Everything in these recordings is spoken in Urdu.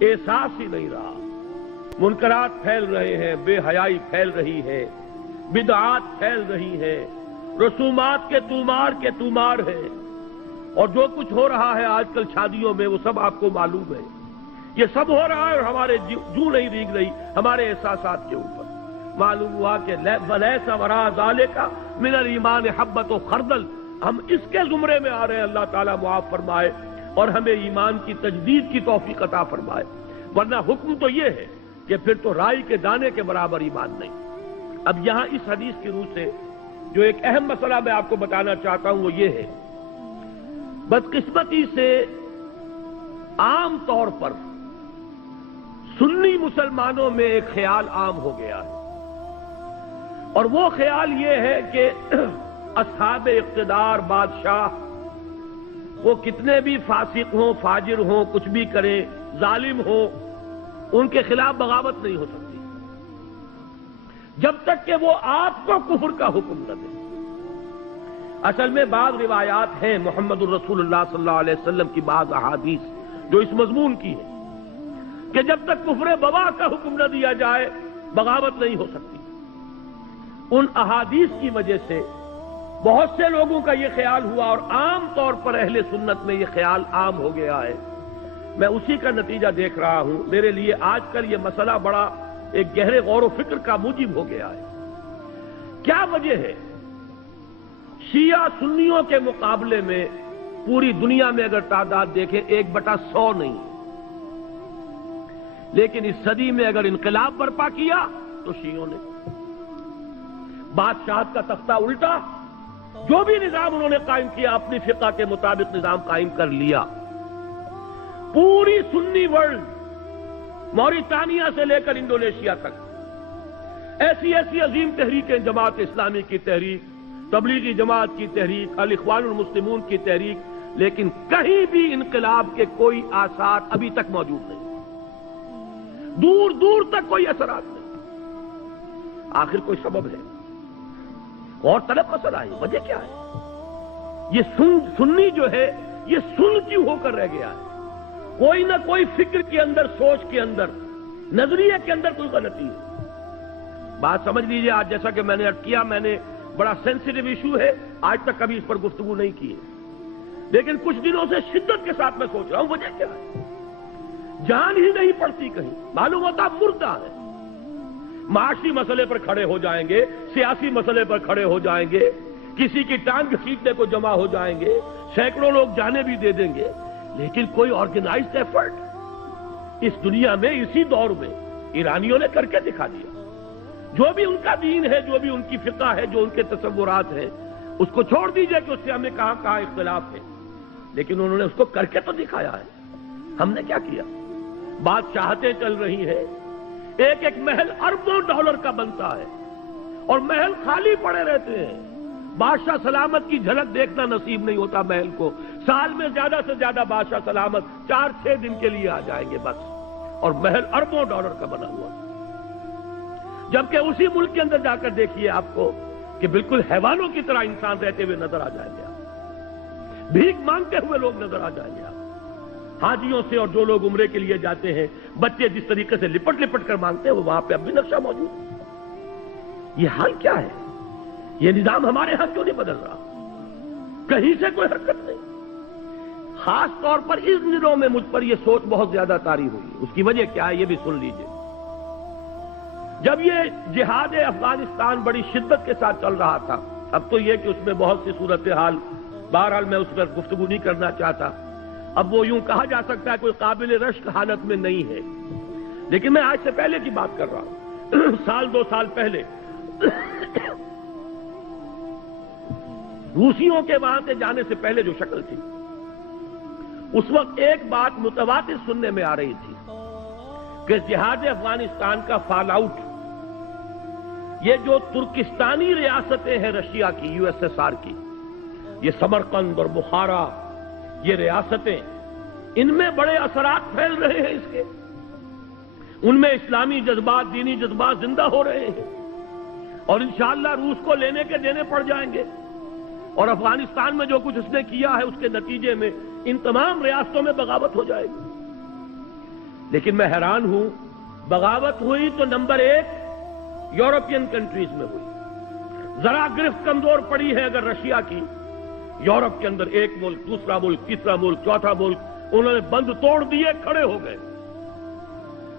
احساس ہی نہیں رہا. منکرات پھیل رہے ہیں، بے حیائی پھیل رہی ہے، بدعات پھیل رہی ہے، رسومات کے تومار ہے. اور جو کچھ ہو رہا ہے آج کل شادیوں میں وہ سب آپ کو معلوم ہے. یہ سب ہو رہا ہے اور ہمارے جو نہیں ریگ رہی ہمارے احساسات کے اوپر. معلوم ہوا کہ وَلَيْسَ وَرَاءَ ذَلِكَ مِنَ الْإِيمَانِ حَبَّةُ خَرْدَلٍ. ہم اس کے زمرے میں آ رہے ہیں. اللہ تعالیٰ معاف فرمائے اور ہمیں ایمان کی تجدید کی توفیق عطا فرمائے. ورنہ حکم تو یہ ہے کہ پھر تو رائی کے دانے کے برابر ایمان نہیں. اب یہاں اس حدیث کی روح سے جو ایک اہم مسئلہ میں آپ کو بتانا چاہتا ہوں وہ یہ ہے، بدقسمتی سے عام طور پر سنی مسلمانوں میں ایک خیال عام ہو گیا ہے، اور وہ خیال یہ ہے کہ اصحاب اقتدار بادشاہ وہ کتنے بھی فاسق ہوں، فاجر ہوں، کچھ بھی کریں، ظالم ہوں، ان کے خلاف بغاوت نہیں ہو سکتی جب تک کہ وہ آپ کو کفر کا حکم نہ دے. اصل میں بعض روایات ہیں محمد الرسول اللہ صلی اللہ علیہ وسلم کی بعض احادیث جو اس مضمون کی ہے کہ جب تک کفر بواح کا حکم نہ دیا جائے بغاوت نہیں ہو سکتی. ان احادیث کی وجہ سے بہت سے لوگوں کا یہ خیال ہوا اور عام طور پر اہل سنت میں یہ خیال عام ہو گیا ہے. میں اسی کا نتیجہ دیکھ رہا ہوں. میرے لیے آج کل یہ مسئلہ بڑا ایک گہرے غور و فکر کا موجب ہو گیا ہے. کیا وجہ ہے؟ شیعہ سنیوں کے مقابلے میں پوری دنیا میں اگر تعداد دیکھیں 1/100 نہیں، لیکن اس صدی میں اگر انقلاب برپا کیا تو شیعوں نے بادشاہت کا تختہ الٹا، جو بھی نظام انہوں نے قائم کیا اپنی فقہ کے مطابق نظام قائم کر لیا. پوری سنی ورلڈ موریتانیہ سے لے کر انڈونیشیا تک ایسی ایسی عظیم تحریکیں، جماعت اسلامی کی تحریک، تبلیغی جماعت کی تحریک، الاخوان المسلمون کی تحریک، لیکن کہیں بھی انقلاب کے کوئی آثار ابھی تک موجود نہیں، دور دور تک کوئی اثرات نہیں. آخر کوئی سبب ہے؟ اور طلب مسئلہ ہے. وجہ کیا ہے؟ یہ سنی جو ہے یہ سن کیوں ہو کر رہ گیا ہے؟ کوئی نہ کوئی فکر کے اندر، سوچ کے اندر، نظریے کے اندر کوئی غلطی ہے. بات سمجھ لیجئے. آج جیسا کہ میں نے عرض کیا، میں نے بڑا سینسیٹیو ایشو ہے، آج تک کبھی اس پر گفتگو نہیں کی ہے، لیکن کچھ دنوں سے شدت کے ساتھ میں سوچ رہا ہوں وجہ کیا ہے. جان ہی نہیں پڑتی، کہیں معلوم ہوتا مردہ ہے. معاشی مسئلے پر کھڑے ہو جائیں گے، سیاسی مسئلے پر کھڑے ہو جائیں گے، کسی کی ٹانگ کھینچنے کو جمع ہو جائیں گے، سینکڑوں لوگ جانے بھی دے دیں گے، لیکن کوئی آرگنائزڈ ایفرٹ اس دنیا میں اسی دور میں ایرانیوں نے کر کے دکھا دیا. جو بھی ان کا دین ہے، جو بھی ان کی فقہ ہے، جو ان کے تصورات ہیں، اس کو چھوڑ دیجئے کہ اس سے ہمیں کہاں اختلاف ہے، لیکن انہوں نے اس کو کر کے تو دکھایا ہے. ہم نے کیا کیا؟ بادشاہتیں چل رہی ہیں، ایک ایک محل اربوں ڈالر کا بنتا ہے اور محل خالی پڑے رہتے ہیں. بادشاہ سلامت کی جھلک دیکھنا نصیب نہیں ہوتا محل کو. سال میں زیادہ سے زیادہ بادشاہ سلامت 4-6 دن کے لیے آ جائیں گے بس، اور محل اربوں ڈالر کا بنا ہوا. جبکہ اسی ملک کے اندر جا کر دیکھیے آپ کو کہ بالکل حیوانوں کی طرح انسان رہتے ہوئے نظر آ جائیں گے آپ، بھیک مانگتے ہوئے لوگ نظر آ جائیں گے آپ. حاجیوں سے اور جو لوگ عمرے کے لیے جاتے ہیں، بچے جس طریقے سے لپٹ لپٹ کر مانگتے ہیں، وہ وہاں پہ اب بھی نقشہ موجود ہے. یہ حال کیا ہے؟ یہ نظام ہمارے ہاں کیوں نہیں بدل رہا؟ کہیں سے کوئی حرکت نہیں. خاص طور پر اس دنوں میں مجھ پر یہ سوچ بہت زیادہ طاری ہوئی. اس کی وجہ کیا ہے یہ بھی سن لیجئے. جب یہ جہاد افغانستان بڑی شدت کے ساتھ چل رہا تھا، اب تو یہ کہ اس میں بہت سی صورتحال، بہرحال میں اس پر گفتگو نہیں کرنا چاہتا. اب وہ یوں کہا جا سکتا ہے کوئی قابل رشک حالت میں نہیں ہے، لیکن میں آج سے پہلے کی بات کر رہا ہوں. 1-2 سال پہلے روسیوں کے وہاں سے جانے سے پہلے جو شکل تھی، اس وقت ایک بات متواتر سننے میں آ رہی تھی کہ جہاد افغانستان کا فال آؤٹ، یہ جو ترکستانی ریاستیں ہیں رشیا کی، USSR کی، یہ سمرقند اور بخارا، یہ ریاستیں، ان میں بڑے اثرات پھیل رہے ہیں اس کے. ان میں اسلامی جذبات، دینی جذبات زندہ ہو رہے ہیں، اور انشاءاللہ روس کو لینے کے دینے پڑ جائیں گے. اور افغانستان میں جو کچھ اس نے کیا ہے اس کے نتیجے میں ان تمام ریاستوں میں بغاوت ہو جائے گی. لیکن میں حیران ہوں، بغاوت ہوئی تو نمبر 1 یورپین کنٹریز میں ہوئی، ذرا گرفت کمزور پڑی ہے اگر رشیا کی، یورپ کے اندر ایک ملک، دوسرا ملک، تیسرا ملک، چوتھا ملک، انہوں نے بند توڑ دیے، کھڑے ہو گئے۔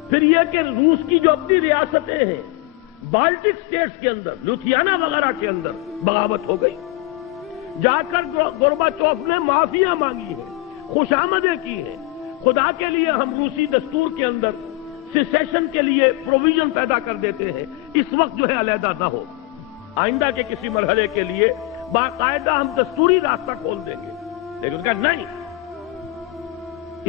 پھر یہ کہ روس کی جو اپنی ریاستیں ہیں، بالٹک سٹیٹس کے اندر، لوتھیانا وغیرہ کے اندر بغاوت ہو گئی، جا کر گورباچوف نے معافیاں مانگی ہیں، خوشامدیں کی ہیں، خدا کے لیے ہم روسی دستور کے اندر سیسیشن کے لیے پروویژن پیدا کر دیتے ہیں، اس وقت جو ہے علیحدہ نہ ہو، آئندہ کے کسی مرحلے کے لیے باقاعدہ ہم دستوری راستہ کھول دیں گے، لیکن کہا نہیں۔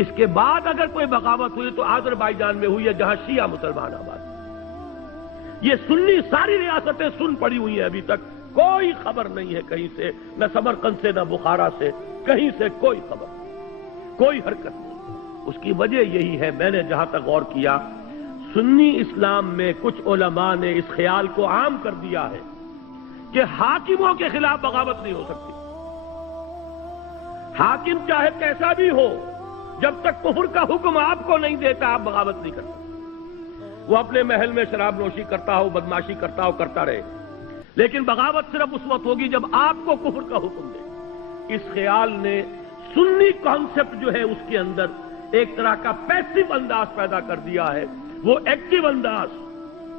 اس کے بعد اگر کوئی بغاوت ہوئی تو آذربائیجان میں ہوئی ہے، جہاں شیعہ مسلمان آباد، یہ سنی ساری ریاستیں سن پڑی ہوئی ہیں، ابھی تک کوئی خبر نہیں ہے کہیں سے، نہ سمرقند سے، نہ بخارا سے، کہیں سے کوئی خبر نہیں، کوئی حرکت نہیں۔ اس کی وجہ یہی ہے، میں نے جہاں تک غور کیا، سنی اسلام میں کچھ علماء نے اس خیال کو عام کر دیا ہے کہ حاکموں کے خلاف بغاوت نہیں ہو سکتی، حاکم چاہے کیسا بھی ہو، جب تک کفر کا حکم آپ کو نہیں دیتا آپ بغاوت نہیں کر سکتے، وہ اپنے محل میں شراب نوشی کرتا ہو، بدماشی کرتا ہو، کرتا رہے، لیکن بغاوت صرف اس وقت ہوگی جب آپ کو کفر کا حکم دے۔ اس خیال نے سنی کانسیپٹ جو ہے اس کے اندر ایک طرح کا پیسو انداز پیدا کر دیا ہے، وہ ایکٹیو انداز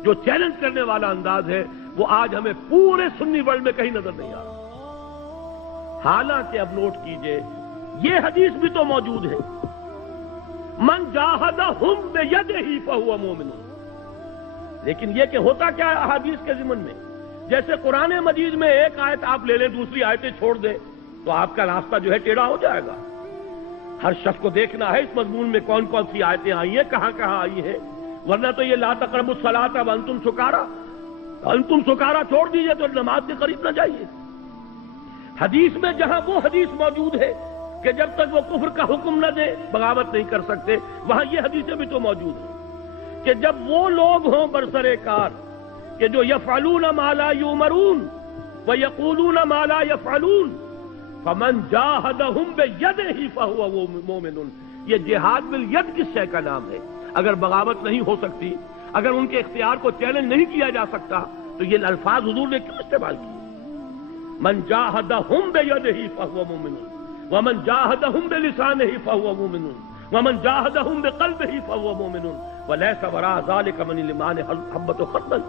جو چیلنج کرنے والا انداز ہے وہ آج ہمیں پورے سنی ورلڈ میں کہیں نظر نہیں آ رہا۔ حالانکہ اب نوٹ کیجئے، یہ حدیث بھی تو موجود ہے، من جاہدہم بیدہ فہو مومن، لیکن یہ کہ ہوتا کیا ہے احادیث کے ضمن میں، جیسے قرآن مجید میں ایک آیت آپ لے لیں، دوسری آیتیں چھوڑ دیں تو آپ کا راستہ جو ہے ٹیڑھا ہو جائے گا۔ ہر شخص کو دیکھنا ہے اس مضمون میں کون کون سی آیتیں آئی ہیں، کہاں کہاں آئی ہیں، ورنہ تو یہ لا تقربوا الصلاۃ وانتم سکارا، انتم سکارا چھوڑ دیجئے تو نماز کے قریب نہ جائیے۔ حدیث میں جہاں وہ حدیث موجود ہے کہ جب تک وہ کفر کا حکم نہ دے بغاوت نہیں کر سکتے، وہاں یہ حدیثیں بھی تو موجود ہیں کہ جب وہ لوگ ہوں برسر کار کہ جو یفعلون ما لا یؤمرون ویقولون ما لا یفعلون فمن جاہدہم بیدہ فہو مومن، یہ جہاد بالید کس شے کا نام ہے؟ اگر بغاوت نہیں ہو سکتی، اگر ان کے اختیار کو چیلنج نہیں کیا جا سکتا تو یہ الفاظ حضور نے کیوں استعمال کیے؟ من جاہدہم بیدہ فہو مومن، ومن جاہدہم بلسانہ فہو مومن، ومن جاہدہم بقلبہ فہو مومن، ولیس وراء ذلک من الایمان حبۃ خردل۔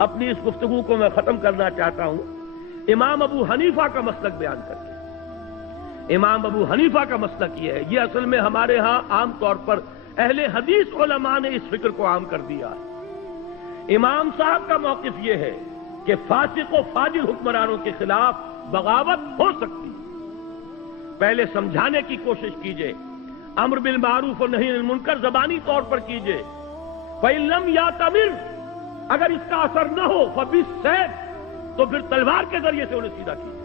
اپنی اس گفتگو کو میں ختم کرنا چاہتا ہوں امام ابو حنیفہ کا مسلک بیان کر کے۔ امام ابو حنیفہ کا مسلک یہ ہے، یہ اصل میں ہمارے ہاں عام طور پر اہل حدیث علماء نے اس فکر کو عام کر دیا ہے۔ امام صاحب کا موقف یہ ہے کہ فاسق و فاجر حکمرانوں کے خلاف بغاوت ہو سکتی ہے، پہلے سمجھانے کی کوشش کیجئے، امر بالمعروف و نہی عن المنکر زبانی طور پر کیجئے، فَإِن لَمْ يَأْتَمِرْ، اگر اس کا اثر نہ ہو فَبِالسَّيْفِ، تو پھر تلوار کے ذریعے سے انہیں سیدھا کیجئے۔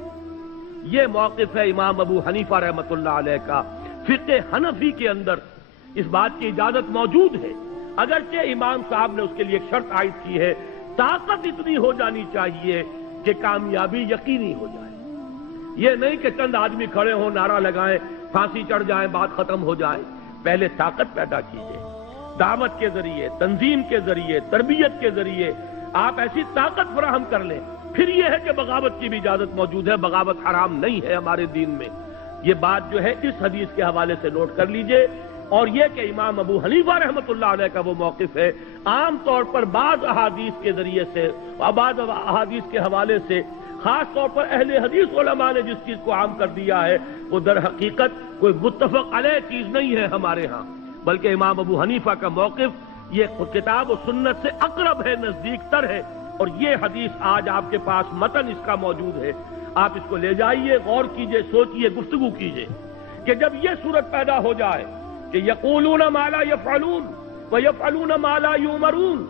یہ موقف ہے امام ابو حنیفہ رحمۃ اللہ علیہ کا۔ فقہ حنفی کے اندر اس بات کی اجازت موجود ہے، اگرچہ امام صاحب نے اس کے لیے ایک شرط عائد کی ہے، طاقت اتنی ہو جانی چاہیے کہ کامیابی یقینی ہو جائے، یہ نہیں کہ چند آدمی کھڑے ہوں، نعرہ لگائیں، پھانسی چڑھ جائیں، بات ختم ہو جائے۔ پہلے طاقت پیدا کیجیے، دعوت کے ذریعے، تنظیم کے ذریعے، تربیت کے ذریعے آپ ایسی طاقت فراہم کر لیں، پھر یہ ہے کہ بغاوت کی بھی اجازت موجود ہے، بغاوت حرام نہیں ہے ہمارے دین میں۔ یہ بات جو ہے اس حدیث کے حوالے سے نوٹ کر لیجئے، اور یہ کہ امام ابو حنیفہ رحمۃ اللہ علیہ کا وہ موقف ہے، عام طور پر بعض احادیث کے ذریعے سے اور بعض احادیث کے حوالے سے، خاص طور پر اہل حدیث علماء نے جس چیز کو عام کر دیا ہے وہ در حقیقت کوئی متفق علیہ چیز نہیں ہے ہمارے ہاں، بلکہ امام ابو حنیفہ کا موقف یہ کتاب و سنت سے اقرب ہے، نزدیک تر ہے، اور یہ حدیث آج آپ کے پاس متن اس کا موجود ہے، آپ اس کو لے جائیے، غور کیجئے، سوچئے، گفتگو کیجئے کہ جب یہ صورت پیدا ہو جائے کہ یقولون ما لا یفعلون ویفعلون ما لا یؤمرون،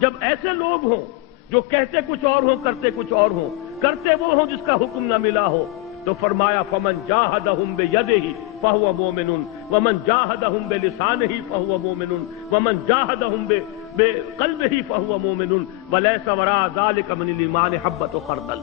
جب ایسے لوگ ہوں جو کہتے کچھ اور ہوں، کرتے کچھ اور ہوں، کرتے وہ ہوں جس کا حکم نہ ملا ہو، تو فرمایا فمن جاہدہم بیدہ فہو مومن ومن جاہدہم بلسانہ فہو مومن ومن جاہدہم بقلبہ فہو مومن ولیس وراء ذلک من الایمان حبۃ خردل۔